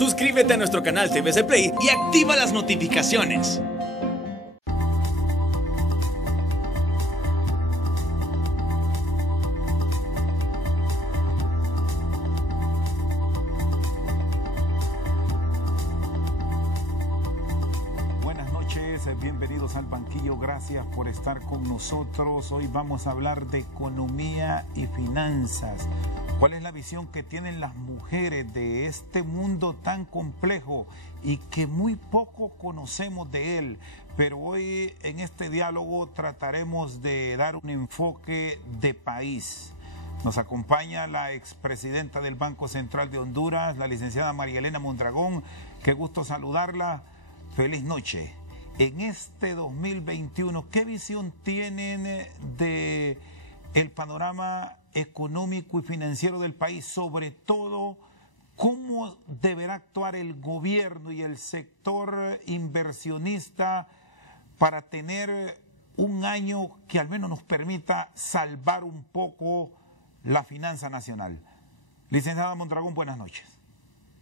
Suscríbete a nuestro canal TVC Play y activa las notificaciones. Bienvenidos al banquillo, gracias por estar con nosotros. Hoy vamos a hablar de economía y finanzas. ¿Cuál es la visión que tienen las mujeres de este mundo tan complejo y que muy poco conocemos de él? Pero hoy en este diálogo trataremos de dar un enfoque de país. Nos acompaña la expresidenta del Banco Central de Honduras, la licenciada María Elena Mondragón. Qué gusto saludarla. Feliz noche. En este 2021, ¿qué visión tienen de el panorama económico y financiero del país? Sobre todo, ¿cómo deberá actuar el gobierno y el sector inversionista para tener un año que al menos nos permita salvar un poco la finanza nacional? Licenciada Mondragón, buenas noches.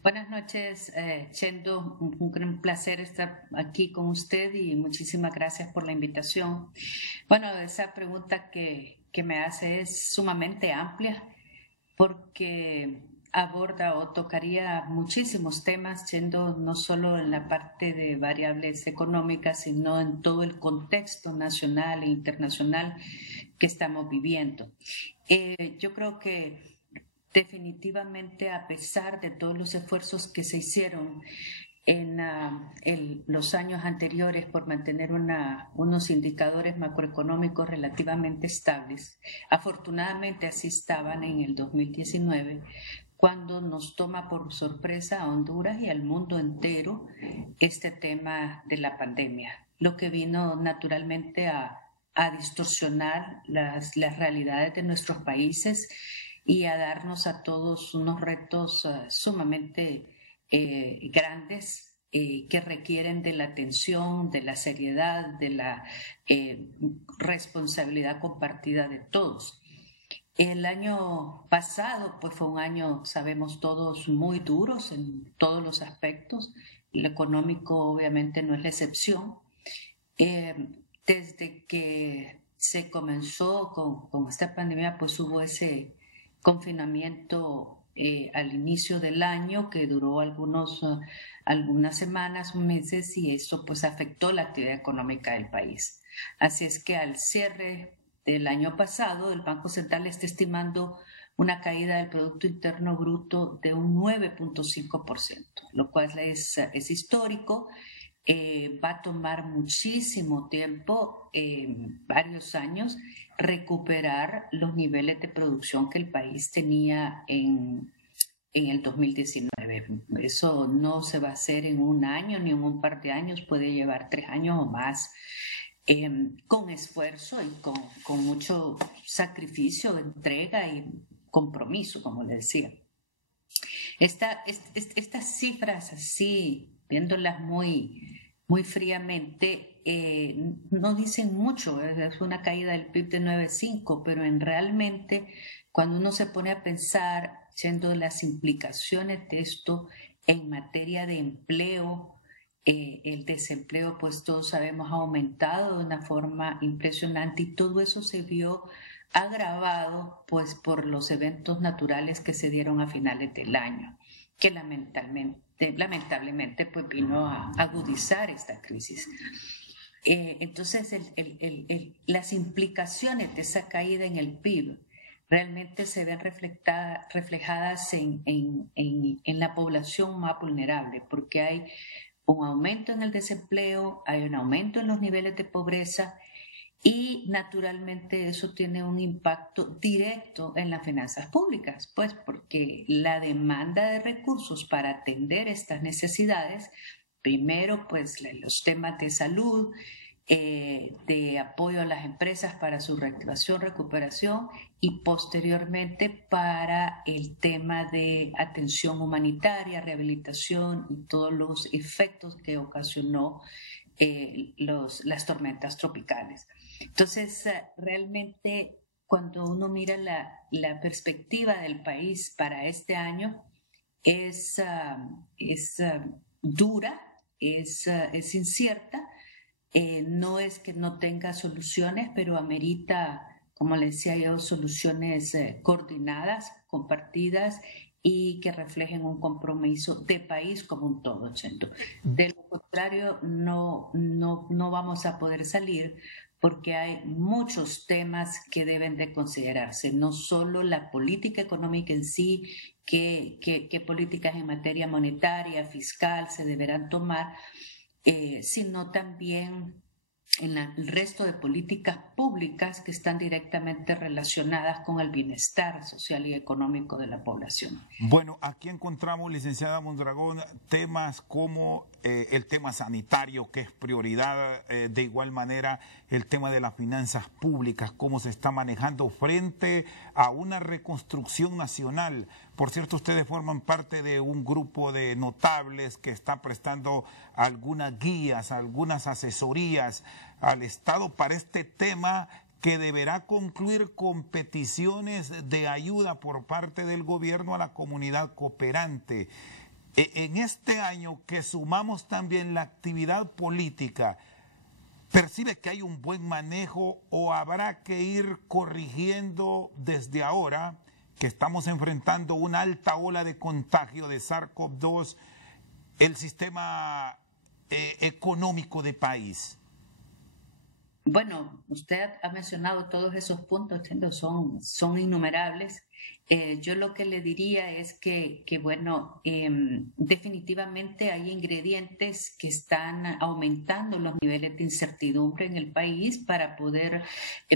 Buenas noches, Chendo. Un gran placer estar aquí con usted y muchísimas gracias por la invitación. Bueno, esa pregunta que me hace es sumamente amplia porque aborda o tocaría muchísimos temas, Chendo, no solo en la parte de variables económicas, sino en todo el contexto nacional e internacional que estamos viviendo. Yo creo que definitivamente, a pesar de todos los esfuerzos que se hicieron en los años anteriores por mantener unos indicadores macroeconómicos relativamente estables, afortunadamente así estaban en el 2019, cuando nos toma por sorpresa a Honduras y al mundo entero este tema de la pandemia, lo que vino naturalmente a distorsionar las realidades de nuestros países y a darnos a todos unos retos sumamente grandes que requieren de la atención, de la seriedad, de la responsabilidad compartida de todos. El año pasado pues fue un año, sabemos todos, muy duros en todos los aspectos. El económico obviamente no es la excepción. Desde que se comenzó con esta pandemia pues hubo ese confinamiento al inicio del año que duró algunas semanas, meses, y eso pues afectó la actividad económica del país. Así es que al cierre del año pasado el Banco Central está estimando una caída del Producto Interno Bruto de un 9.5%, lo cual es histórico. Va a tomar muchísimo tiempo, varios años, recuperar los niveles de producción que el país tenía en el 2019. Eso no se va a hacer en un año ni en un par de años, puede llevar 3 años o más, con esfuerzo y con mucho sacrificio, entrega y compromiso, como le decía. Estas cifras así, viéndolas muy fríamente, no dicen mucho. Es una caída del PIB de 9.5, pero realmente cuando uno se pone a pensar, siendo las implicaciones de esto en materia de empleo, el desempleo, pues todos sabemos, ha aumentado de una forma impresionante y todo eso se vio agravado pues por los eventos naturales que se dieron a finales del año, que lamentablemente pues vino a agudizar esta crisis. Entonces las implicaciones de esa caída en el PIB realmente se ven reflejadas en la población más vulnerable, porque hay un aumento en el desempleo, hay un aumento en los niveles de pobreza y naturalmente eso tiene un impacto directo en las finanzas públicas, pues porque la demanda de recursos para atender estas necesidades, primero pues los temas de salud, de apoyo a las empresas para su reactivación, recuperación y posteriormente para el tema de atención humanitaria, rehabilitación y todos los efectos que ocasionó las tormentas tropicales. Entonces, realmente cuando uno mira la perspectiva del país para este año, es dura, es incierta. No es que no tenga soluciones, pero amerita, como le decía yo, soluciones coordinadas, compartidas y que reflejen un compromiso de país como un todo, Chendo. De lo contrario, no vamos a poder salir, porque hay muchos temas que deben de considerarse, no solo la política económica en sí, qué políticas en materia monetaria, fiscal se deberán tomar, sino también en el resto de políticas públicas que están directamente relacionadas con el bienestar social y económico de la población. Bueno, aquí encontramos, licenciada Mondragón, temas como el tema sanitario, que es prioridad, de igual manera el tema de las finanzas públicas, cómo se está manejando frente a una reconstrucción nacional. Por cierto, ustedes forman parte de un grupo de notables que está prestando algunas guías, algunas asesorías al Estado para este tema, que deberá concluir con peticiones de ayuda por parte del gobierno a la comunidad cooperante. En este año que sumamos también la actividad política, ¿percibe que hay un buen manejo o habrá que ir corrigiendo desde ahora que estamos enfrentando una alta ola de contagio de SARS-CoV-2 el sistema económico del país? Bueno, usted ha mencionado todos esos puntos, son innumerables. Yo lo que le diría es que bueno, definitivamente hay ingredientes que están aumentando los niveles de incertidumbre en el país para poder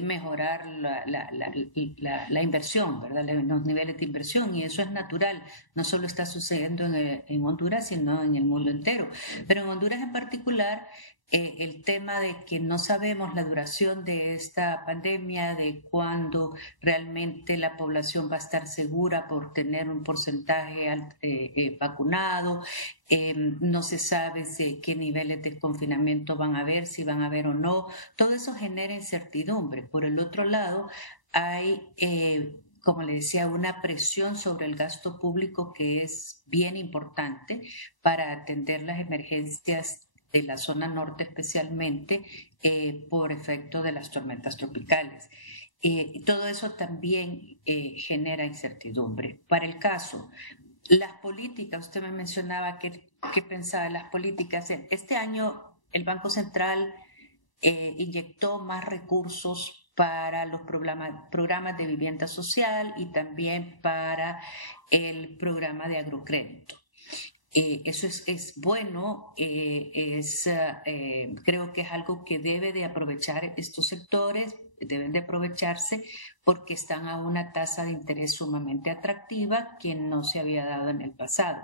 mejorar la inversión, ¿verdad? Los niveles de inversión, y eso es natural. No solo está sucediendo en Honduras, sino en el mundo entero. Pero en Honduras en particular, el tema de que no sabemos la duración de esta pandemia, de cuándo realmente la población va a estar segura por tener un porcentaje vacunado, no se sabe qué niveles de confinamiento van a haber, si van a haber o no, todo eso genera incertidumbre. Por el otro lado, hay como le decía, una presión sobre el gasto público que es bien importante para atender las emergencias de la zona norte, especialmente por efecto de las tormentas tropicales. Todo eso también genera incertidumbre. Para el caso, las políticas, usted me mencionaba qué pensaba de las políticas. Este año el Banco Central inyectó más recursos para los programas de vivienda social y también para el programa de agrocrédito. Eso es bueno, creo que es algo que debe de aprovechar estos sectores, deben de aprovecharse porque están a una tasa de interés sumamente atractiva que no se había dado en el pasado.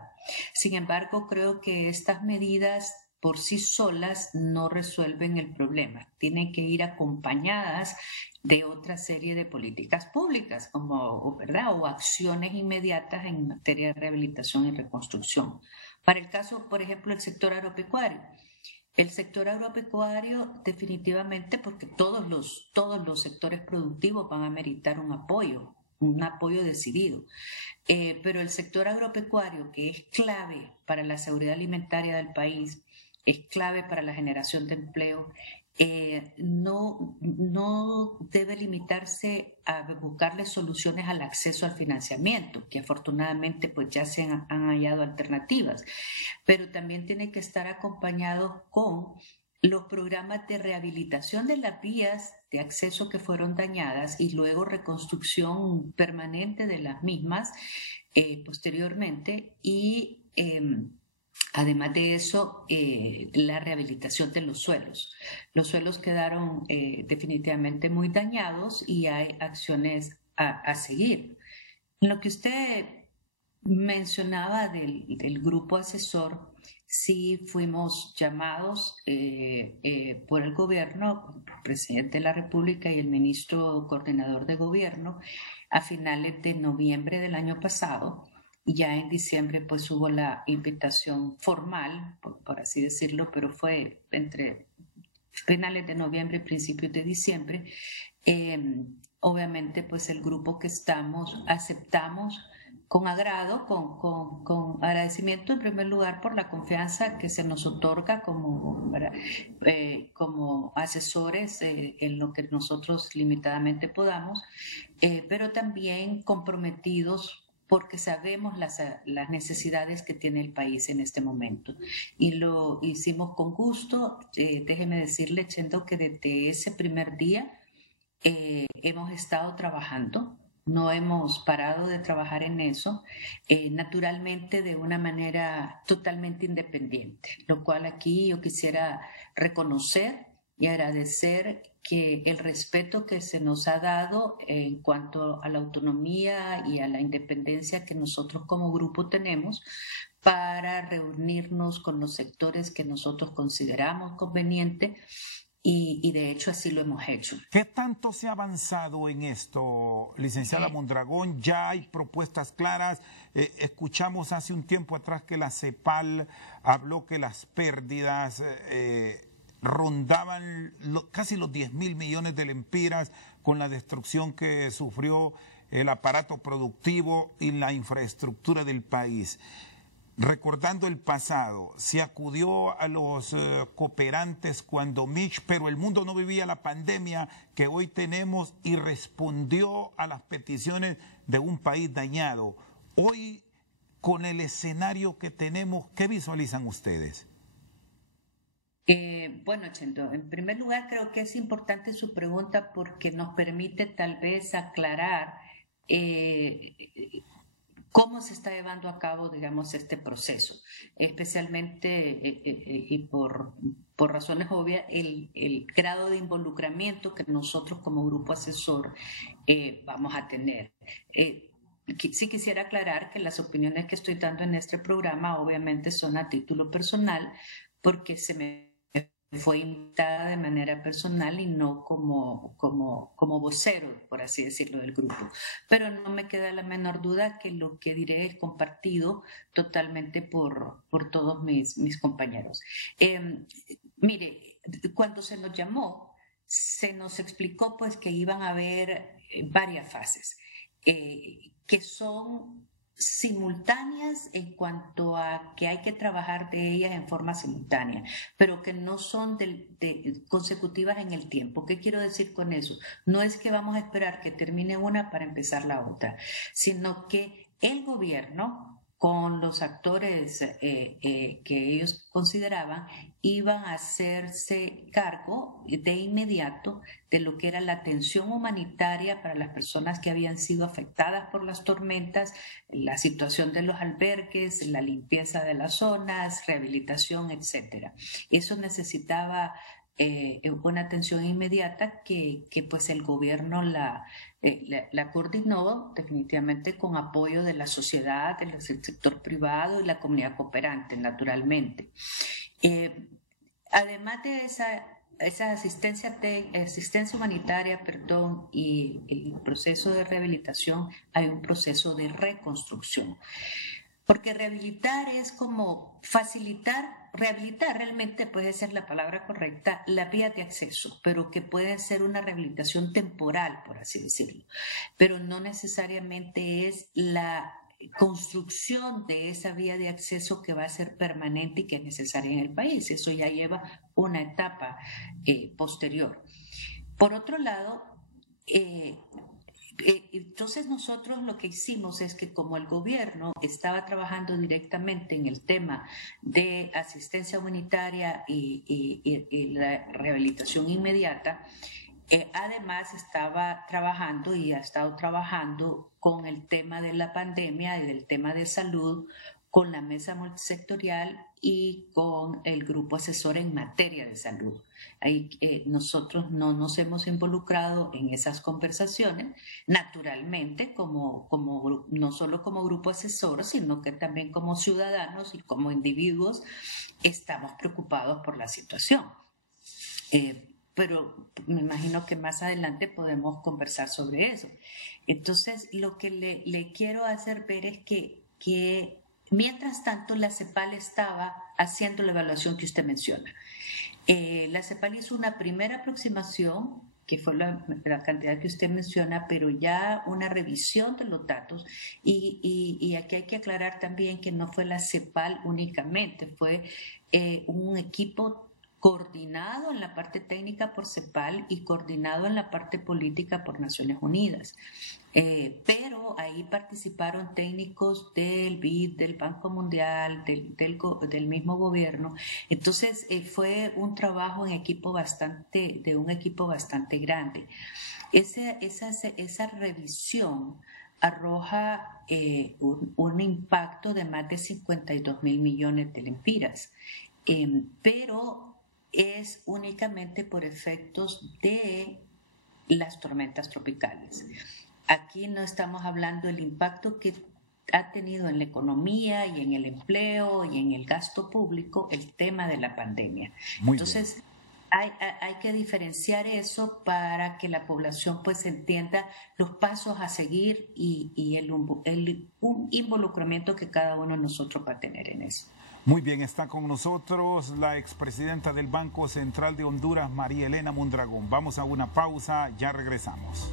Sin embargo, creo que estas medidas por sí solas no resuelven el problema, tienen que ir acompañadas de otra serie de políticas públicas, ¿verdad? O acciones inmediatas en materia de rehabilitación y reconstrucción. Para el caso, por ejemplo, del sector agropecuario. El sector agropecuario definitivamente, porque todos los sectores productivos van a meritar un apoyo decidido. Pero el sector agropecuario, que es clave para la seguridad alimentaria del país, es clave para la generación de empleo, no debe limitarse a buscarle soluciones al acceso al financiamiento, que afortunadamente pues ya se han hallado alternativas, pero también tiene que estar acompañado con los programas de rehabilitación de las vías de acceso que fueron dañadas y luego reconstrucción permanente de las mismas posteriormente y además de eso, la rehabilitación de los suelos. Los suelos quedaron definitivamente muy dañados y hay acciones a seguir. Lo que usted mencionaba del grupo asesor, sí fuimos llamados por el gobierno, el presidente de la República y el ministro coordinador de gobierno a finales de noviembre del año pasado. Ya en diciembre pues hubo la invitación formal, por así decirlo, pero fue entre finales de noviembre y principios de diciembre. Obviamente pues el grupo que estamos aceptamos con agrado, con agradecimiento en primer lugar por la confianza que se nos otorga como asesores en lo que nosotros limitadamente podamos, pero también comprometidos porque sabemos las necesidades que tiene el país en este momento. Y lo hicimos con gusto. Déjeme decirle, Chendo, que desde ese primer día hemos estado trabajando. No hemos parado de trabajar en eso, naturalmente de una manera totalmente independiente, lo cual aquí yo quisiera reconocer y agradecer que el respeto que se nos ha dado en cuanto a la autonomía y a la independencia que nosotros como grupo tenemos para reunirnos con los sectores que nosotros consideramos conveniente. Y de hecho así lo hemos hecho. ¿Qué tanto se ha avanzado en esto, licenciada Mondragón? ¿Ya hay propuestas claras? Escuchamos hace un tiempo atrás que la CEPAL habló que las pérdidas rondaban casi los 10.000 millones de lempiras con la destrucción que sufrió el aparato productivo y la infraestructura del país. Recordando el pasado, se acudió a los cooperantes cuando Mitch, pero el mundo no vivía la pandemia que hoy tenemos y respondió a las peticiones de un país dañado. Hoy, con el escenario que tenemos, ¿qué visualizan ustedes? Bueno, Chendo, en primer lugar creo que es importante su pregunta porque nos permite tal vez aclarar cómo se está llevando a cabo, digamos, este proceso, especialmente y por razones obvias, el grado de involucramiento que nosotros como grupo asesor vamos a tener. Sí quisiera aclarar que las opiniones que estoy dando en este programa obviamente son a título personal porque se me fue invitada de manera personal y no como vocero, por así decirlo, del grupo. Pero no me queda la menor duda que lo que diré es compartido totalmente por todos mis compañeros. Mire, cuando se nos llamó, se nos explicó pues que iban a haber varias fases, que son simultáneas en cuanto a que hay que trabajar de ellas en forma simultánea, pero que no son consecutivas en el tiempo. ¿Qué quiero decir con eso? No es que vamos a esperar que termine una para empezar la otra, sino que el gobierno, con los actores que ellos consideraban, iban a hacerse cargo de inmediato de lo que era la atención humanitaria para las personas que habían sido afectadas por las tormentas, la situación de los albergues, la limpieza de las zonas, rehabilitación, etcétera. Eso necesitaba una atención inmediata que pues el gobierno la coordinó definitivamente con apoyo de la sociedad, del sector privado y la comunidad cooperante, naturalmente. Además de esa asistencia humanitaria, y el proceso de rehabilitación, hay un proceso de reconstrucción. Porque rehabilitar es como rehabilitar realmente puede ser la palabra correcta, la vía de acceso, pero que puede ser una rehabilitación temporal, por así decirlo. Pero no necesariamente es la construcción de esa vía de acceso que va a ser permanente y que es necesaria en el país. Eso ya lleva una etapa posterior. Por otro lado, entonces nosotros lo que hicimos es que como el gobierno estaba trabajando directamente en el tema de asistencia humanitaria y la rehabilitación inmediata, además estaba trabajando y ha estado trabajando con el tema de la pandemia y del tema de salud, con la mesa multisectorial y con el grupo asesor en materia de salud. Ahí, nosotros no nos hemos involucrado en esas conversaciones, naturalmente, no solo como grupo asesor, sino que también como ciudadanos y como individuos estamos preocupados por la situación. Pero me imagino que más adelante podemos conversar sobre eso. Entonces, lo que le quiero hacer ver es que mientras tanto, la CEPAL estaba haciendo la evaluación que usted menciona. La CEPAL hizo una primera aproximación que fue la cantidad que usted menciona, pero ya una revisión de los datos. Y aquí hay que aclarar también que no fue la CEPAL únicamente, fue un equipo coordinado en la parte técnica por CEPAL y coordinado en la parte política por Naciones Unidas. Pero ahí participaron técnicos del BID, del Banco Mundial, del mismo gobierno. Entonces fue un trabajo de un equipo bastante grande. Esa revisión arroja un impacto de más de 52.000 millones de lempiras, pero es únicamente por efectos de las tormentas tropicales. Aquí no estamos hablando del impacto que ha tenido en la economía y en el empleo y en el gasto público el tema de la pandemia. Entonces, hay que diferenciar eso para que la población pues entienda los pasos a seguir y un involucramiento que cada uno de nosotros va a tener en eso. Muy bien, está con nosotros la expresidenta del Banco Central de Honduras, María Elena Mondragón. Vamos a una pausa, ya regresamos.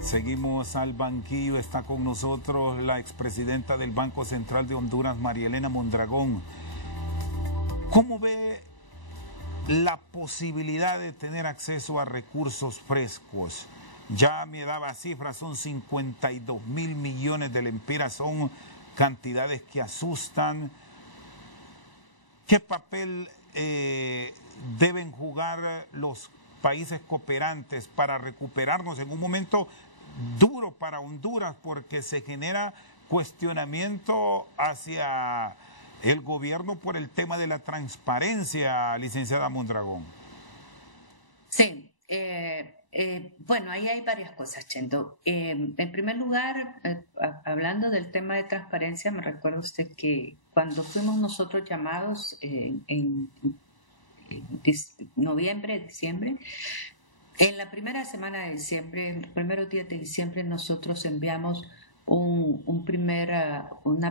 Seguimos al banquillo, está con nosotros la expresidenta del Banco Central de Honduras, María Elena Mondragón. ¿Cómo ve la posibilidad de tener acceso a recursos frescos? Ya me daba cifras, son 52.000 millones de lempiras, son cantidades que asustan. ¿Qué papel deben jugar los países cooperantes para recuperarnos en un momento duro para Honduras? Porque se genera cuestionamiento hacia el gobierno por el tema de la transparencia, licenciada Mondragón. Sí. Bueno, ahí hay varias cosas, Chendo. En primer lugar, hablando del tema de transparencia, me recuerda usted que cuando fuimos nosotros llamados en noviembre, diciembre, en la primera semana de diciembre, en los primeros días de diciembre, nosotros enviamos una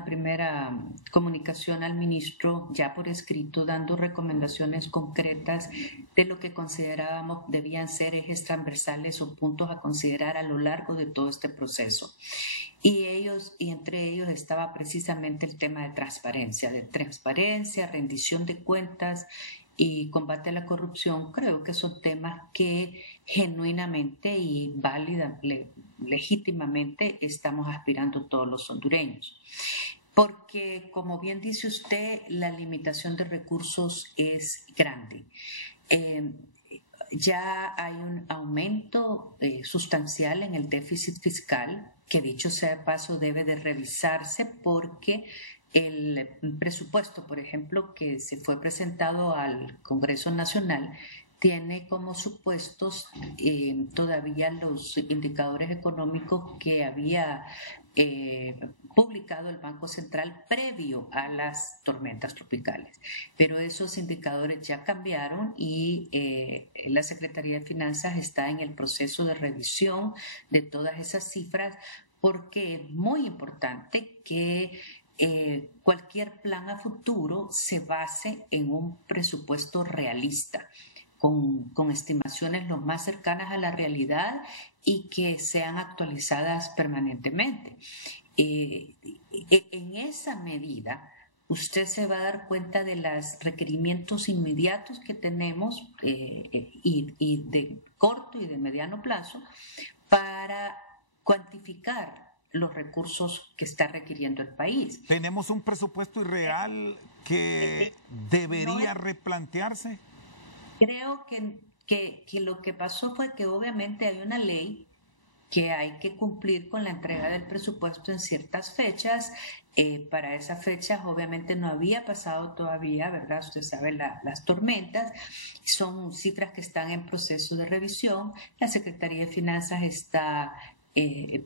primera comunicación al ministro ya por escrito, dando recomendaciones concretas de lo que considerábamos debían ser ejes transversales o puntos a considerar a lo largo de todo este proceso. Y entre ellos estaba precisamente el tema de transparencia, rendición de cuentas y combate a la corrupción. Creo que son temas que genuinamente y legítimamente estamos aspirando todos los hondureños. Porque, como bien dice usted, la limitación de recursos es grande. Ya hay un aumento sustancial en el déficit fiscal, que dicho sea de paso debe de revisarse porque el presupuesto, por ejemplo, que se fue presentado al Congreso Nacional, tiene como supuestos todavía los indicadores económicos que había publicado el Banco Central previo a las tormentas tropicales. Pero esos indicadores ya cambiaron y la Secretaría de Finanzas está en el proceso de revisión de todas esas cifras porque es muy importante que cualquier plan a futuro se base en un presupuesto realista, con estimaciones lo más cercanas a la realidad y que sean actualizadas permanentemente. En esa medida, usted se va a dar cuenta de los requerimientos inmediatos que tenemos y de corto y de mediano plazo para cuantificar los recursos que está requiriendo el país. ¿Tenemos un presupuesto irreal que debería replantearse? Creo que lo que pasó fue que obviamente hay una ley que hay que cumplir con la entrega del presupuesto en ciertas fechas. Para esas fechas obviamente no había pasado todavía, ¿verdad? Usted sabe, las tormentas. Son cifras que están en proceso de revisión. La Secretaría de Finanzas está...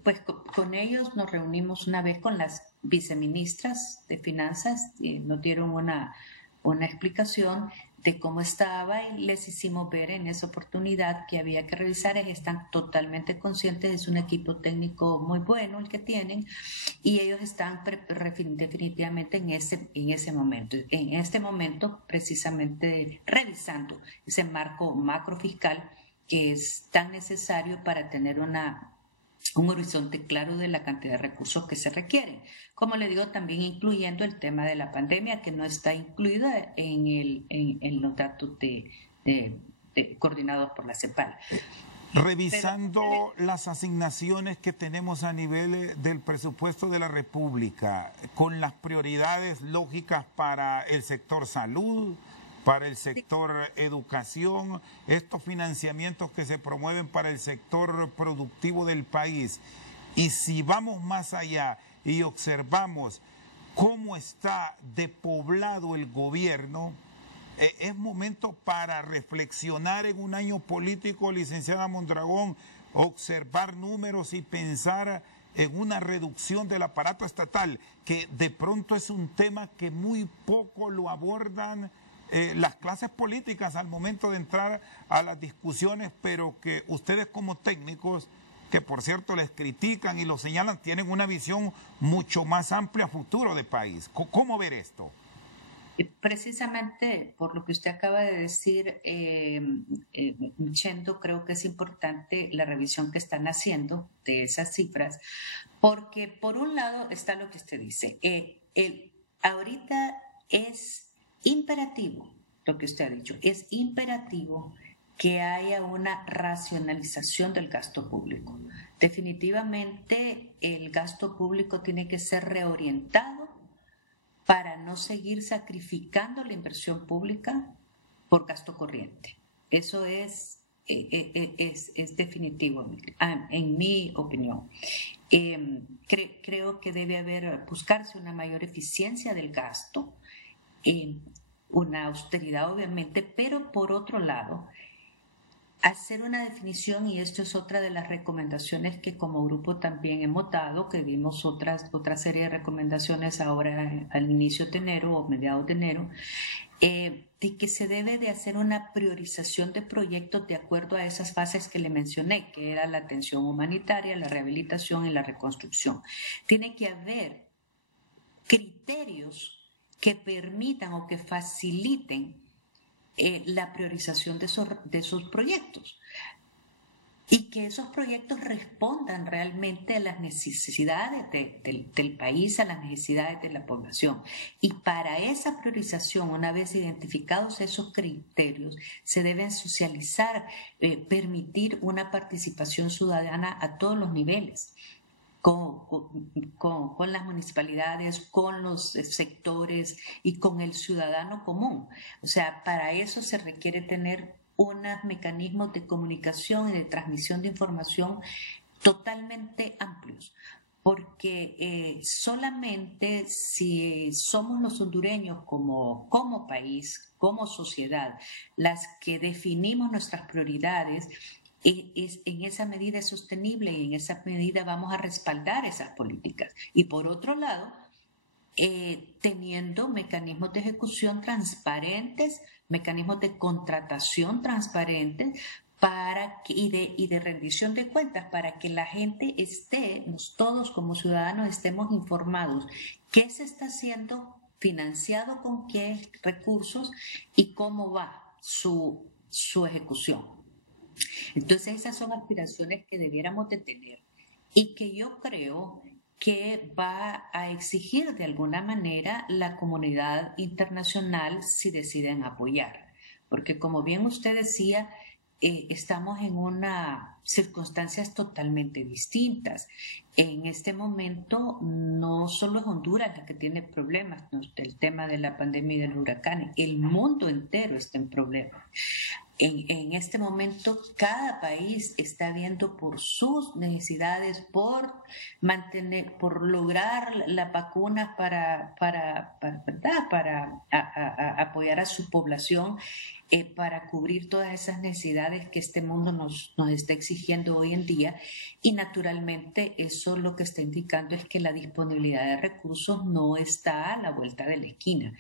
pues con ellos nos reunimos una vez con las viceministras de Finanzas, nos dieron una explicación de cómo estaba y les hicimos ver en esa oportunidad que había que revisar. Están totalmente conscientes, es un equipo técnico muy bueno el que tienen y ellos están definitivamente en ese momento. En este momento, precisamente revisando ese marco macrofiscal que es tan necesario para tener un horizonte claro de la cantidad de recursos que se requieren. Como le digo, también incluyendo el tema de la pandemia, que no está incluida en los datos coordinados por la CEPAL. Revisando las asignaciones que tenemos a nivel del presupuesto de la República, con las prioridades lógicas para el sector salud, para el sector educación, estos financiamientos que se promueven para el sector productivo del país. Y si vamos más allá y observamos cómo está depoblado el gobierno, es momento para reflexionar en un año político, licenciada Mondragón, observar números y pensar en una reducción del aparato estatal, que de pronto es un tema que muy poco lo abordan las clases políticas al momento de entrar a las discusiones, pero que ustedes como técnicos, que por cierto les critican y lo señalan, tienen una visión mucho más amplia a futuro de país. ¿Cómo ver esto? Precisamente por lo que usted acaba de decir, Chendo, creo que es importante la revisión que están haciendo de esas cifras, porque por un lado está lo que usted dice. Ahorita es imperativo, lo que usted ha dicho, es imperativo que haya una racionalización del gasto público. Definitivamente el gasto público tiene que ser reorientado para no seguir sacrificando la inversión pública por gasto corriente. Eso es definitivo, en mi opinión. Creo que debe buscarse una mayor eficiencia del gasto, una austeridad obviamente, pero por otro lado, hacer una definición, y esto es otra de las recomendaciones que como grupo también hemos dado, que vimos otra serie de recomendaciones ahora al inicio de enero o mediados de enero, de que se debe de hacer una priorización de proyectos de acuerdo a esas fases que le mencioné, que era la atención humanitaria, la rehabilitación y la reconstrucción. Tiene que haber criterios que permitan o que faciliten la priorización de esos proyectos y que esos proyectos respondan realmente a las necesidades del país, a las necesidades de la población. Y para esa priorización, una vez identificados esos criterios, se deben socializar, permitir una participación ciudadana a todos los niveles. Con las municipalidades, con los sectores y con el ciudadano común. O sea, para eso se requiere tener unos mecanismos de comunicación y de transmisión de información totalmente amplios, porque solamente si somos los hondureños como país, como sociedad, las que definimos nuestras prioridades, en esa medida es sostenible y en esa medida vamos a respaldar esas políticas. Y por otro lado, teniendo mecanismos de ejecución transparentes, mecanismos de contratación transparentes y de rendición de cuentas para que la gente todos como ciudadanos estemos informados qué se está haciendo, financiado con qué recursos y cómo va su ejecución. Entonces esas son aspiraciones que debiéramos de tener y que yo creo que va a exigir de alguna manera la comunidad internacional si deciden apoyar. Porque como bien usted decía, estamos en unas circunstancias totalmente distintas. En este momento no solo es Honduras la que tiene problemas, ¿no?, del tema de la pandemia y de los huracanes, el mundo entero está en problemas. En este momento cada país está viendo por sus necesidades, por lograr las vacunas para apoyar a su población, para cubrir todas esas necesidades que este mundo nos está exigiendo hoy en día, y naturalmente eso lo que está indicando es que la disponibilidad de recursos no está a la vuelta de la esquina,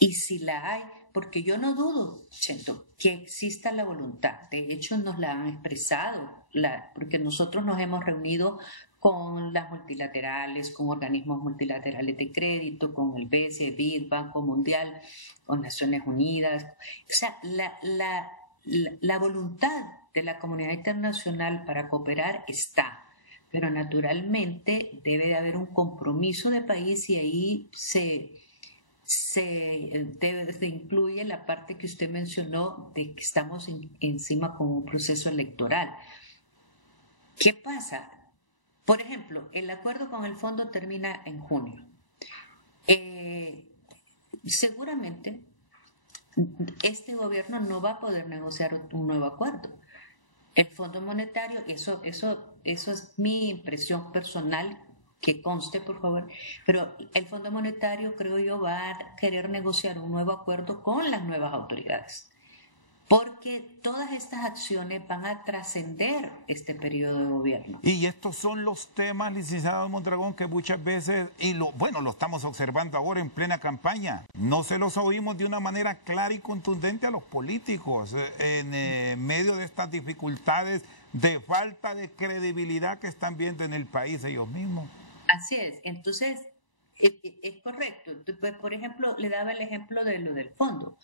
y si la hay, porque yo no dudo, Chento, que exista la voluntad. De hecho, nos la han expresado, porque nosotros nos hemos reunido con las multilaterales, con organismos multilaterales de crédito, con el BCE, BID, Banco Mundial, con Naciones Unidas. O sea, la voluntad de la comunidad internacional para cooperar está, pero naturalmente debe de haber un compromiso de país y ahí se incluye la parte que usted mencionó de que estamos encima con un proceso electoral. ¿Qué pasa? Por ejemplo, el acuerdo con el fondo termina en junio. Seguramente este gobierno no va a poder negociar un nuevo acuerdo. El Fondo Monetario, eso es mi impresión personal, que conste por favor, pero el Fondo Monetario creo yo va a querer negociar un nuevo acuerdo con las nuevas autoridades, porque todas estas acciones van a trascender este periodo de gobierno. Y estos son los temas, licenciado Mondragón, que muchas veces, lo estamos observando ahora en plena campaña, no se los oímos de una manera clara y contundente a los políticos en medio de estas dificultades de falta de credibilidad que están viendo en el país ellos mismos. Así es, entonces es correcto. Pues, por ejemplo, le daba el ejemplo de lo del fondo,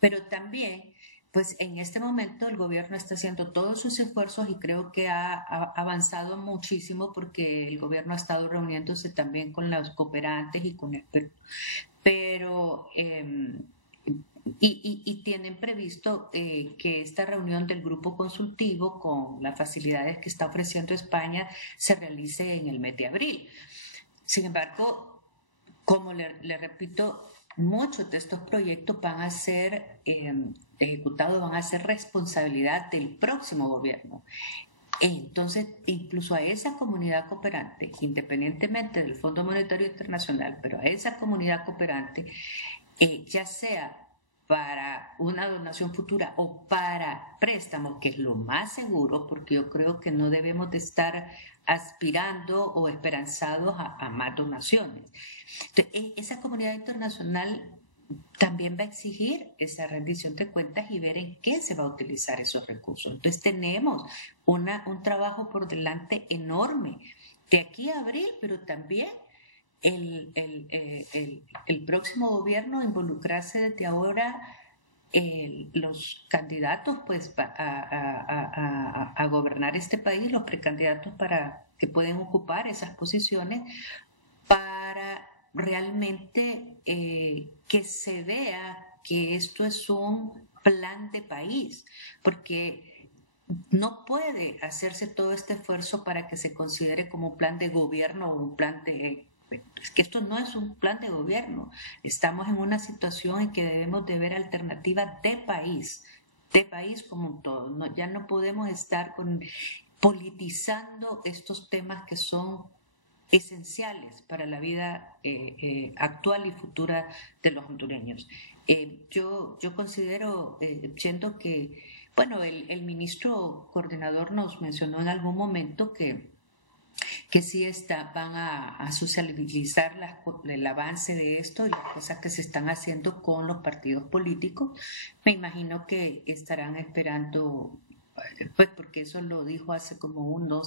pero también, pues en este momento el gobierno está haciendo todos sus esfuerzos y creo que ha avanzado muchísimo porque el gobierno ha estado reuniéndose también con los cooperantes y con expertos, pero y tienen previsto que esta reunión del grupo consultivo con las facilidades que está ofreciendo España se realice en el mes de abril. Sin embargo, como le repito, muchos de estos proyectos van a ser ejecutados, van a ser responsabilidad del próximo gobierno. Entonces, incluso a esa comunidad cooperante, independientemente del Fondo Monetario Internacional, pero a esa comunidad cooperante, ya sea para una donación futura o para préstamos, que es lo más seguro, porque yo creo que no debemos de estar aspirando o esperanzados a más donaciones. Entonces, esa comunidad internacional también va a exigir esa rendición de cuentas y ver en qué se va a utilizar esos recursos. Entonces tenemos un trabajo por delante enorme de aquí a abril, pero también el próximo gobierno involucrarse desde ahora, los candidatos pues a gobernar este país, los precandidatos para que pueden ocupar esas posiciones, para realmente que se vea que esto es un plan de país, porque no puede hacerse todo este esfuerzo para que se considere como un plan de gobierno o un plan de... Es que esto no es un plan de gobierno. Estamos en una situación en que debemos de ver alternativas de país como un todo. No, ya no podemos estar politizando estos temas que son esenciales para la vida actual y futura de los hondureños. Yo considero, siento que, bueno, el ministro coordinador nos mencionó en algún momento que sí van a socializar el avance de esto y las cosas que se están haciendo con los partidos políticos. Me imagino que estarán esperando, pues porque eso lo dijo hace como una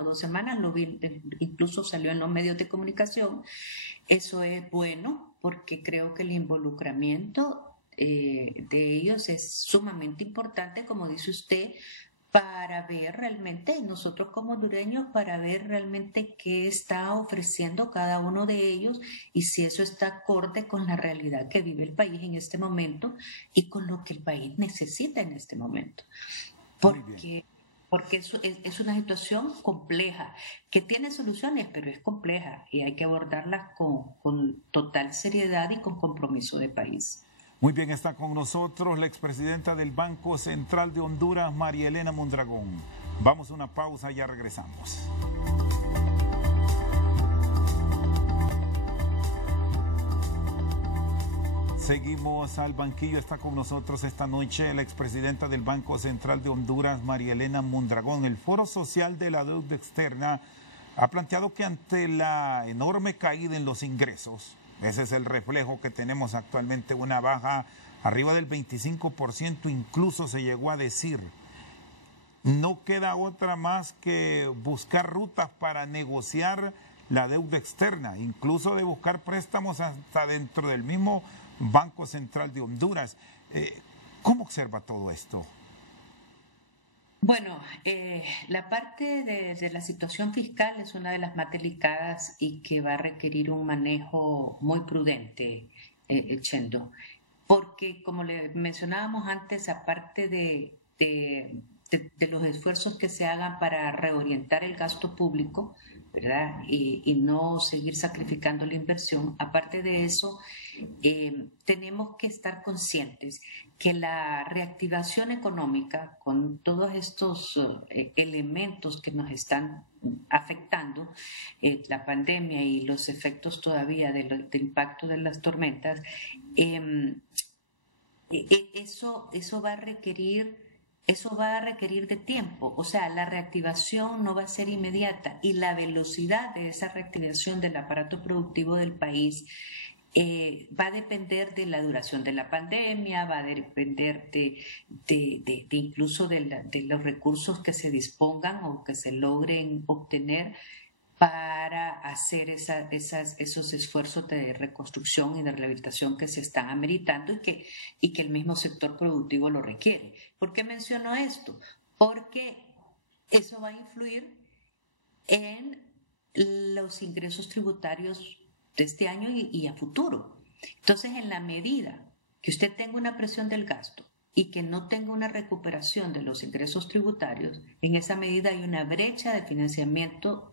o dos semanas, lo vi, incluso salió en los medios de comunicación. Eso es bueno porque creo que el involucramiento de ellos es sumamente importante, como dice usted, para ver realmente, nosotros como hondureños, para ver realmente qué está ofreciendo cada uno de ellos y si eso está acorde con la realidad que vive el país en este momento y con lo que el país necesita en este momento. Porque eso es una situación compleja, que tiene soluciones, pero es compleja y hay que abordarla con total seriedad y con compromiso de país. Muy bien, está con nosotros la expresidenta del Banco Central de Honduras, María Elena Mondragón. Vamos a una pausa y ya regresamos. Seguimos al banquillo, está con nosotros esta noche la expresidenta del Banco Central de Honduras, María Elena Mondragón. El Foro Social de la Deuda Externa ha planteado que ante la enorme caída en los ingresos, ese es el reflejo que tenemos actualmente, una baja arriba del 25%, incluso se llegó a decir. No queda otra más que buscar rutas para negociar la deuda externa, incluso de buscar préstamos hasta dentro del mismo Banco Central de Honduras. ¿Cómo observa todo esto? Bueno, la parte de la situación fiscal es una de las más delicadas y que va a requerir un manejo muy prudente, Chendo, porque como le mencionábamos antes, aparte de los esfuerzos que se hagan para reorientar el gasto público, ¿verdad? Y no seguir sacrificando la inversión. Aparte de eso, tenemos que estar conscientes que la reactivación económica, con todos estos elementos que nos están afectando, la pandemia y los efectos todavía del impacto de las tormentas, eso va a requerir de tiempo. O sea, la reactivación no va a ser inmediata y la velocidad de esa reactivación del aparato productivo del país va a depender de la duración de la pandemia, va a depender de incluso de los recursos que se dispongan o que se logren obtener para hacer esos esfuerzos de reconstrucción y de rehabilitación que se están ameritando y que el mismo sector productivo lo requiere. ¿Por qué menciono esto? Porque eso va a influir en los ingresos tributarios de este año y a futuro. Entonces, en la medida que usted tenga una presión del gasto y que no tenga una recuperación de los ingresos tributarios, en esa medida hay una brecha de financiamiento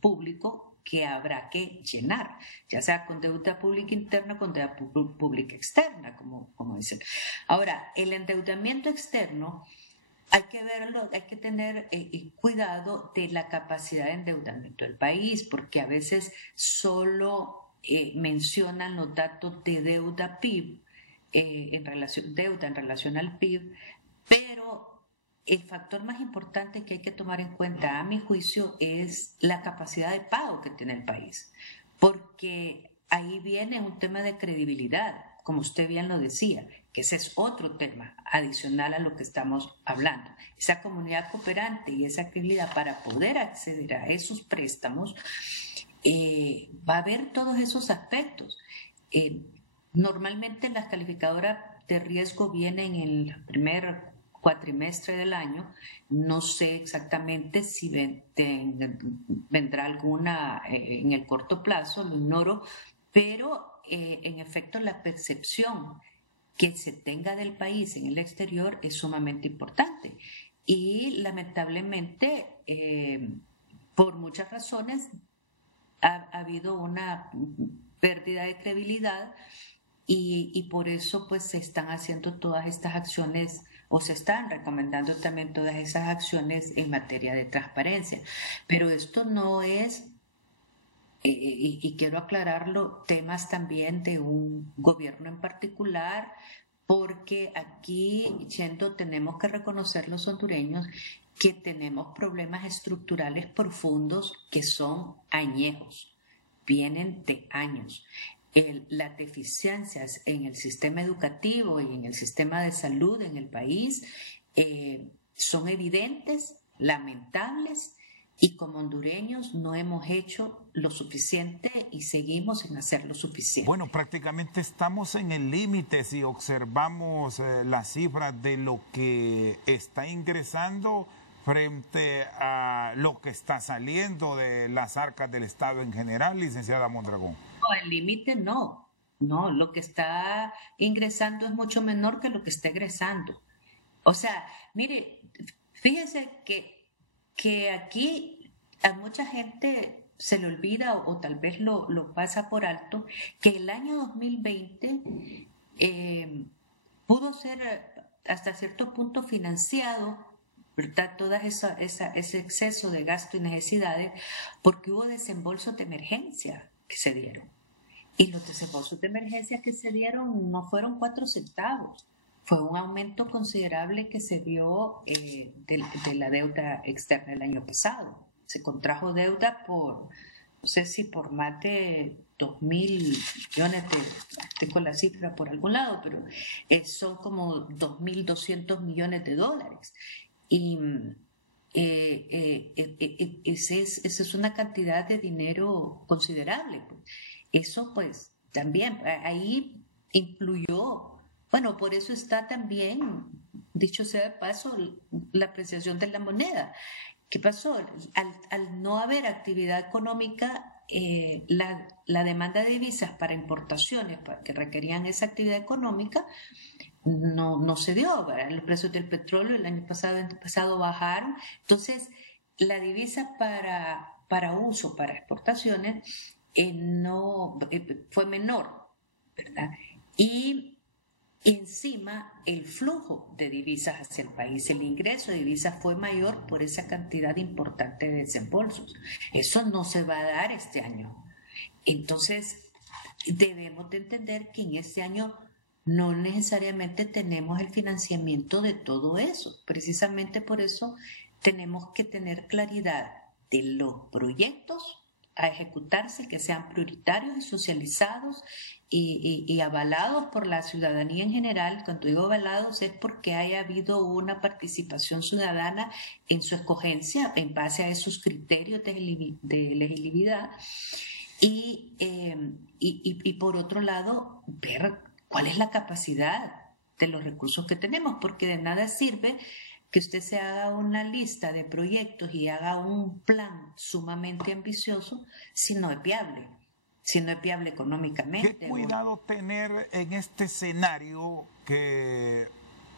público que habrá que llenar, ya sea con deuda pública interna o con deuda pública externa, como dicen. Ahora, el endeudamiento externo hay que verlo, hay que tener cuidado de la capacidad de endeudamiento del país, porque a veces solo mencionan los datos de deuda PIB, deuda en relación al PIB, pero el factor más importante que hay que tomar en cuenta, a mi juicio, es la capacidad de pago que tiene el país, porque ahí viene un tema de credibilidad, como usted bien lo decía, que ese es otro tema adicional a lo que estamos hablando. Esa comunidad cooperante y esa credibilidad para poder acceder a esos préstamos, va a haber todos esos aspectos. Normalmente las calificadoras de riesgo vienen en el primer cuatrimestre del año. No sé exactamente si vendrá alguna en el corto plazo, lo ignoro, pero en efecto la percepción que se tenga del país en el exterior es sumamente importante y lamentablemente por muchas razones ha habido una pérdida de credibilidad y por eso pues se están haciendo todas estas acciones o se están recomendando también todas esas acciones en materia de transparencia. Pero esto no es, y quiero aclararlo, temas también de un gobierno en particular, porque aquí, Chendo, tenemos que reconocer los hondureños que tenemos problemas estructurales profundos que son añejos, vienen de años. Las deficiencias en el sistema educativo y en el sistema de salud en el país son evidentes, lamentables, y como hondureños no hemos hecho lo suficiente y seguimos sin hacer lo suficiente. Bueno, prácticamente estamos en el límite si observamos las cifras de lo que está ingresando frente a lo que está saliendo de las arcas del Estado en general, licenciada Mondragón. No, el límite no. No, lo que está ingresando es mucho menor que lo que está egresando. O sea, mire, fíjese que aquí a mucha gente se le olvida o tal vez lo pasa por alto, que el año 2020 pudo ser hasta cierto punto financiado, ¿verdad? Todo ese exceso de gasto y necesidades, porque hubo desembolsos de emergencia que se dieron. Y los desembolsos de emergencia que se dieron no fueron 4 centavos, fue un aumento considerable que se dio de la deuda externa el año pasado. Se contrajo deuda por no sé si por más de 2.000 millones estoy con la cifra por algún lado, pero son como 2.200 millones de dólares. Y esa es una cantidad de dinero considerable. Eso pues también ahí influyó, bueno, por eso está también, dicho sea de paso, la apreciación de la moneda. ¿Qué pasó? Al no haber actividad económica, la demanda de divisas para importaciones que requerían esa actividad económica no se dio. ¿Verdad? Los precios del petróleo el año pasado bajaron. Entonces, la divisa para uso, para exportaciones, no fue menor, ¿verdad? Y encima, el flujo de divisas hacia el país, el ingreso de divisas fue mayor por esa cantidad importante de desembolsos. Eso no se va a dar este año. Entonces, debemos de entender que en este año no necesariamente tenemos el financiamiento de todo eso. Precisamente por eso tenemos que tener claridad de los proyectos a ejecutarse, que sean prioritarios y socializados y avalados por la ciudadanía en general. Cuando digo avalados es porque haya habido una participación ciudadana en su escogencia en base a esos criterios de elegibilidad y por otro lado ver cuál es la capacidad de los recursos que tenemos, porque de nada sirve que usted se haga una lista de proyectos y haga un plan sumamente ambicioso si no es viable económicamente. ¿Qué cuidado tener en este escenario que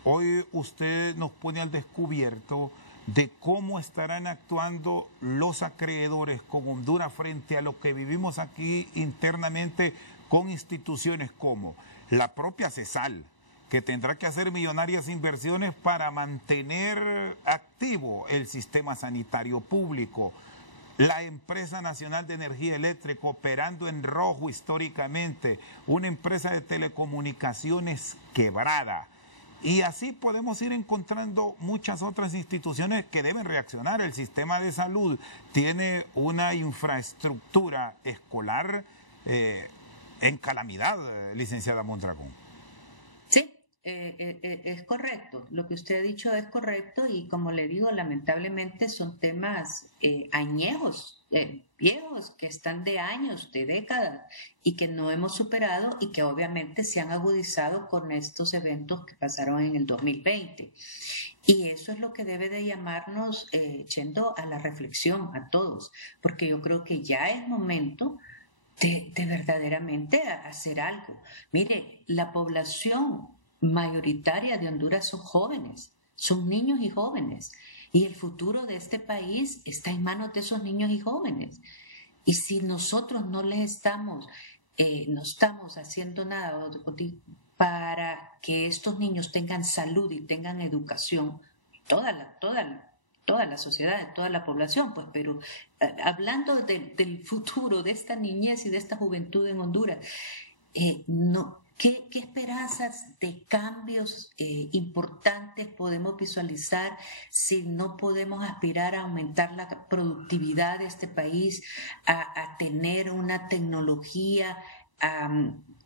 hoy usted nos pone al descubierto de cómo estarán actuando los acreedores con Honduras frente a lo que vivimos aquí internamente con instituciones como la propia CESAL, que tendrá que hacer millonarias inversiones para mantener activo el sistema sanitario público, la Empresa Nacional de Energía Eléctrica operando en rojo históricamente, una empresa de telecomunicaciones quebrada? Y así podemos ir encontrando muchas otras instituciones que deben reaccionar. El sistema de salud tiene una infraestructura escolar en calamidad, licenciada Mondragón. Sí, es correcto. Lo que usted ha dicho es correcto y como le digo, lamentablemente son temas añejos, viejos, que están de años, de décadas y que no hemos superado y que obviamente se han agudizado con estos eventos que pasaron en el 2020. Y eso es lo que debe de llamarnos, Chendo, a la reflexión a todos, porque yo creo que ya es momento de verdaderamente hacer algo. Mire, la población mayoritaria de Honduras son jóvenes, son niños y jóvenes, y el futuro de este país está en manos de esos niños y jóvenes. Y si nosotros no estamos haciendo nada para que estos niños tengan salud y tengan educación, toda la sociedad, toda la población, pues, pero hablando del futuro de esta niñez y de esta juventud en Honduras, ¿qué esperanzas de cambios importantes podemos visualizar si no podemos aspirar a aumentar la productividad de este país, a tener una tecnología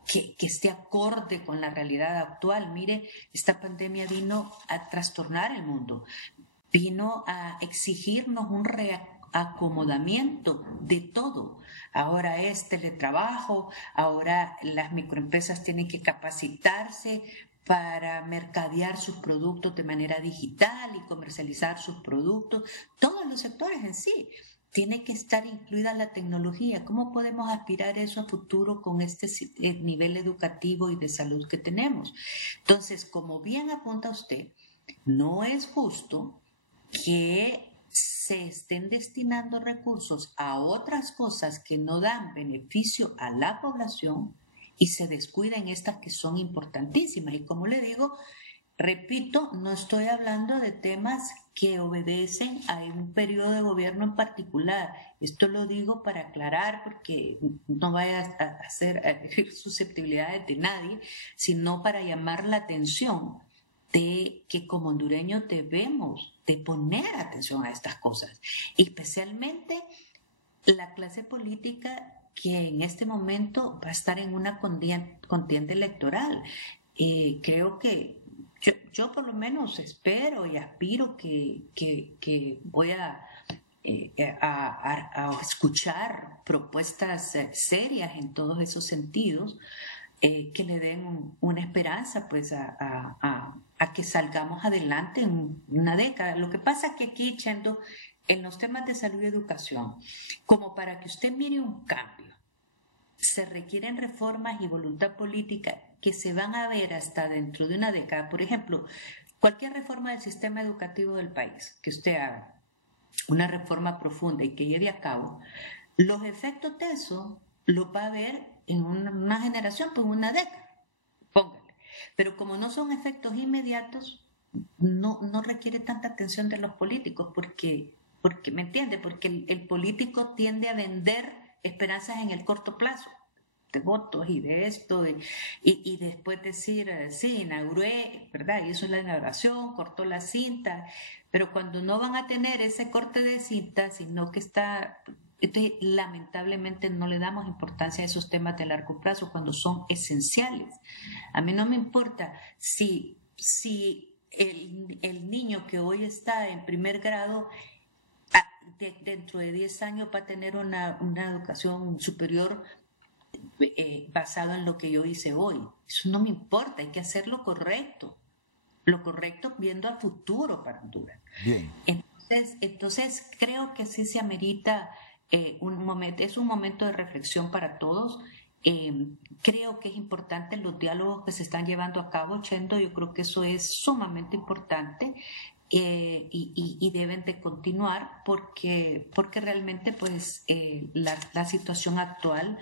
que esté acorde con la realidad actual? Mire, esta pandemia vino a trastornar el mundo. Vino a exigirnos un reacomodamiento de todo. Ahora es teletrabajo, ahora las microempresas tienen que capacitarse para mercadear sus productos de manera digital y comercializar sus productos. Todos los sectores en sí. Tiene que estar incluida la tecnología. ¿Cómo podemos aspirar eso a futuro con este nivel educativo y de salud que tenemos? Entonces, como bien apunta usted, no es justo que se estén destinando recursos a otras cosas que no dan beneficio a la población y se descuiden estas que son importantísimas. Y como le digo, repito, no estoy hablando de temas que obedecen a un periodo de gobierno en particular. Esto lo digo para aclarar porque no vaya a hacer susceptibilidades de nadie, sino para llamar la atención de que como hondureños debemos de poner atención a estas cosas, especialmente la clase política que en este momento va a estar en una contienda electoral. Creo que yo por lo menos espero y aspiro que voy a escuchar propuestas serias en todos esos sentidos, que le den una esperanza pues a que salgamos adelante en una década. Lo que pasa es que aquí, Chendo, en los temas de salud y educación, como para que usted mire un cambio, se requieren reformas y voluntad política que se van a ver hasta dentro de una década. Por ejemplo, cualquier reforma del sistema educativo del país que usted haga, una reforma profunda y que lleve a cabo, los efectos de eso los va a ver en una generación, pues una década, póngale. Pero como no son efectos inmediatos, no requiere tanta atención de los políticos, porque ¿me entiende? Porque el político tiende a vender esperanzas en el corto plazo, de votos y de esto, y después decir, sí, inauguré, ¿verdad? Y eso es la inauguración, cortó la cinta, pero cuando no van a tener ese corte de cinta, sino que está... Entonces, lamentablemente no le damos importancia a esos temas de largo plazo cuando son esenciales. A mí no me importa si el niño que hoy está en primer grado dentro de 10 años va a tener una educación superior basado en lo que yo hice hoy. Eso no me importa, hay que hacer lo correcto viendo al futuro para Honduras. Bien. Entonces creo que sí se amerita un momento, es un momento de reflexión para todos. Creo que es importante los diálogos que se están llevando a cabo, Chendo, yo creo que eso es sumamente importante. Y deben de continuar porque realmente pues la situación actual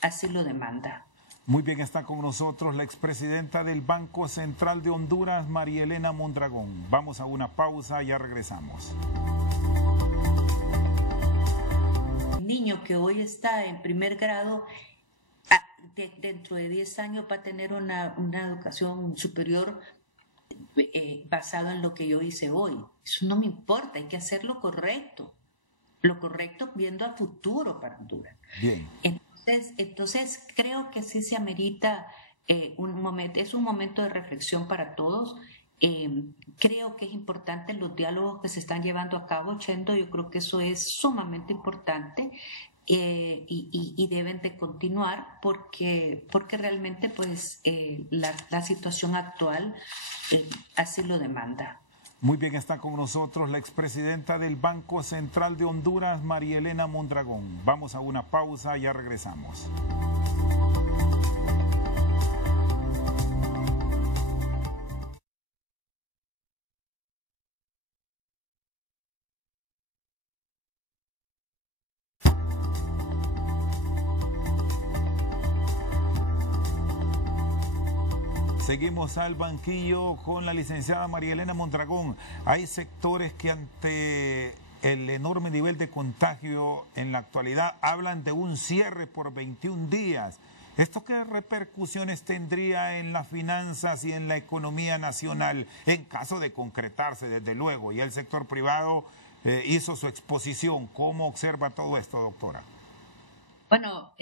así lo demanda. Muy bien, está con nosotros la expresidenta del Banco Central de Honduras, María Elena Mondragón. Vamos a una pausa, ya regresamos. El niño que hoy está en primer grado, dentro de 10 años va a tener una educación superior basado en lo que yo hice hoy. Eso no me importa, hay que hacer lo correcto viendo al futuro para Honduras. Bien. Entonces creo que sí se amerita un momento, es un momento de reflexión para todos. Creo que es importante los diálogos que se están llevando a cabo, Chendo, yo creo que eso es sumamente importante. Y deben de continuar porque realmente pues la situación actual así lo demanda. Muy bien, está con nosotros la expresidenta del Banco Central de Honduras, María Elena Mondragón. Vamos a una pausa, ya regresamos. Seguimos al banquillo con la licenciada María Elena Mondragón. Hay sectores que ante el enorme nivel de contagio en la actualidad hablan de un cierre por 21 días. ¿Esto qué repercusiones tendría en las finanzas y en la economía nacional en caso de concretarse, desde luego? Y el sector privado hizo su exposición. ¿Cómo observa todo esto, doctora? Bueno,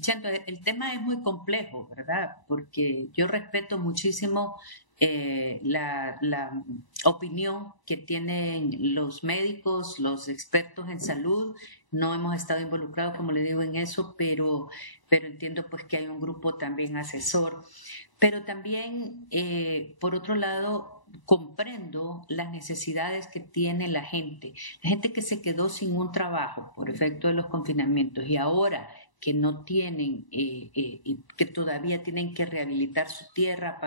Chento, el tema es muy complejo, ¿verdad? Porque yo respeto muchísimo la opinión que tienen los médicos, los expertos en salud. No hemos estado involucrados, como le digo, en eso, pero entiendo pues que hay un grupo también asesor. Pero también, por otro lado, comprendo las necesidades que tiene la gente que se quedó sin un trabajo por efecto de los confinamientos y ahora que no tienen, que todavía tienen que rehabilitar su tierra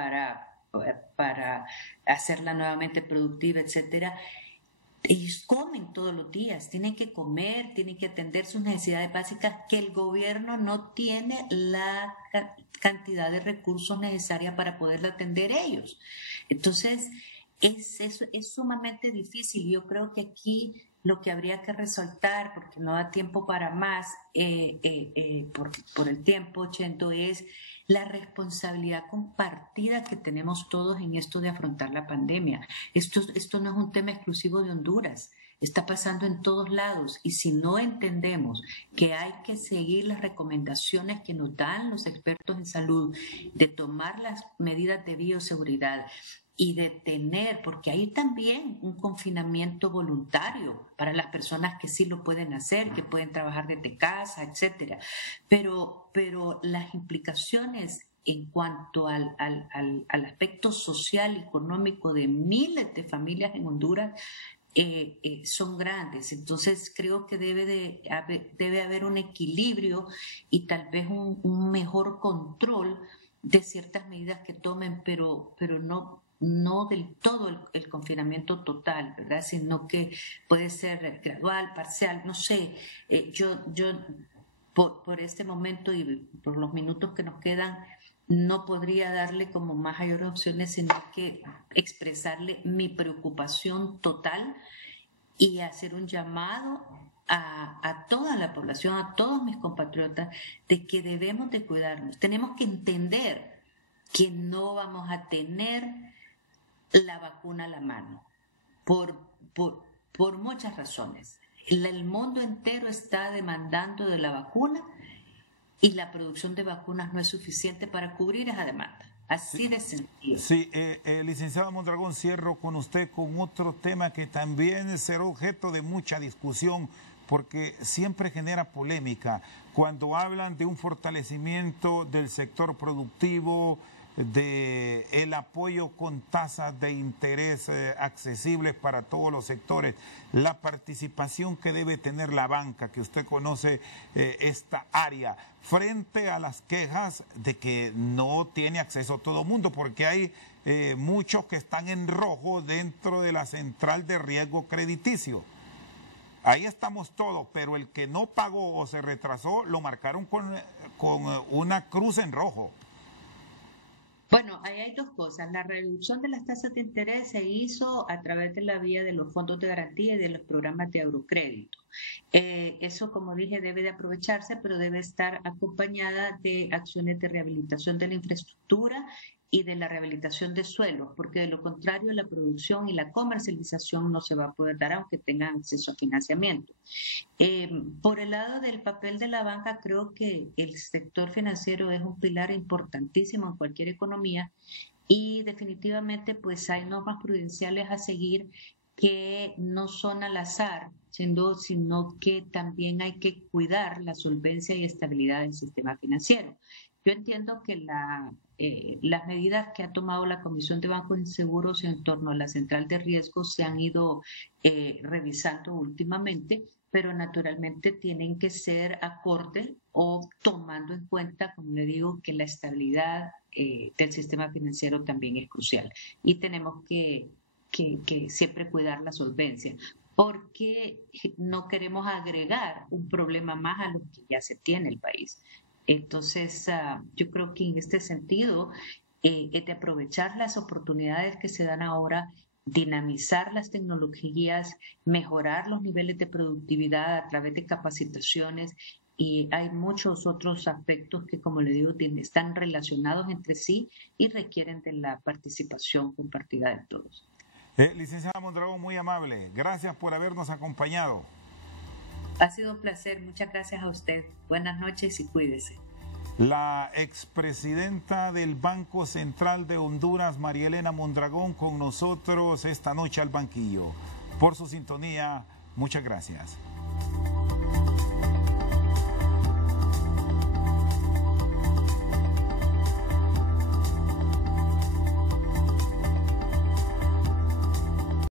para hacerla nuevamente productiva, etcétera. Ellos comen todos los días, tienen que comer, tienen que atender sus necesidades básicas que el gobierno no tiene la cantidad de recursos necesarios para poderla atender ellos. Entonces, es sumamente difícil. Yo creo que aquí lo que habría que resaltar, porque no da tiempo para más por el tiempo, Chento, es la responsabilidad compartida que tenemos todos en esto de afrontar la pandemia. Esto no es un tema exclusivo de Honduras. está pasando en todos lados. Y si no entendemos que hay que seguir las recomendaciones que nos dan los expertos en salud, de tomar las medidas de bioseguridad y de tener, porque hay también un confinamiento voluntario para las personas que sí lo pueden hacer, que pueden trabajar desde casa, etcétera. Pero las implicaciones en cuanto al aspecto social y económico de miles de familias en Honduras son grandes. Entonces creo que debe haber un equilibrio y tal vez un mejor control de ciertas medidas que tomen, pero no del todo el confinamiento total, ¿verdad? Sino que puede ser gradual, parcial, no sé. Yo por este momento y por los minutos que nos quedan, no podría darle como mayores opciones, sino que expresarle mi preocupación total y hacer un llamado a toda la población, a todos mis compatriotas, de que debemos de cuidarnos. Tenemos que entender que no vamos a tener la vacuna a la mano, por muchas razones. El mundo entero está demandando de la vacuna y la producción de vacunas no es suficiente para cubrir esa demanda. Así de sencillo. Sí, licenciada Mondragón, cierro con usted con otro tema que también será objeto de mucha discusión, porque siempre genera polémica. Cuando hablan de un fortalecimiento del sector productivo, de el apoyo con tasas de interés accesibles para todos los sectores, la participación que debe tener la banca, que usted conoce esta área, frente a las quejas de que no tiene acceso todo el mundo, porque hay muchos que están en rojo dentro de la central de riesgo crediticio. Ahí estamos todos, pero el que no pagó o se retrasó, lo marcaron con una cruz en rojo. Bueno, ahí hay dos cosas. La reducción de las tasas de interés se hizo a través de la vía de los fondos de garantía y de los programas de agrocrédito. Eso, como dije, debe de aprovecharse, pero debe estar acompañada de acciones de rehabilitación de la infraestructura y de la rehabilitación de suelos, porque de lo contrario la producción y la comercialización no se va a poder dar aunque tengan acceso a financiamiento. Por el lado del papel de la banca, creo que el sector financiero es un pilar importantísimo en cualquier economía y definitivamente pues hay normas prudenciales a seguir que no son al azar, sino que también hay que cuidar la solvencia y estabilidad del sistema financiero. Yo entiendo que las medidas que ha tomado la Comisión de Bancos y Seguros en torno a la central de riesgos se han ido revisando últimamente, pero naturalmente tienen que ser acorde o tomando en cuenta, como le digo, que la estabilidad del sistema financiero también es crucial y tenemos que siempre cuidar la solvencia, porque no queremos agregar un problema más a lo que ya se tiene el país. Entonces, yo creo que en este sentido, es de aprovechar las oportunidades que se dan ahora, dinamizar las tecnologías, mejorar los niveles de productividad a través de capacitaciones y hay muchos otros aspectos que, como le digo, están relacionados entre sí y requieren de la participación compartida de todos. Licenciada Mondragón, muy amable. Gracias por habernos acompañado. Ha sido un placer. Muchas gracias a usted. Buenas noches y cuídese. La expresidenta del Banco Central de Honduras, María Elena Mondragón, con nosotros esta noche al banquillo. Por su sintonía, muchas gracias.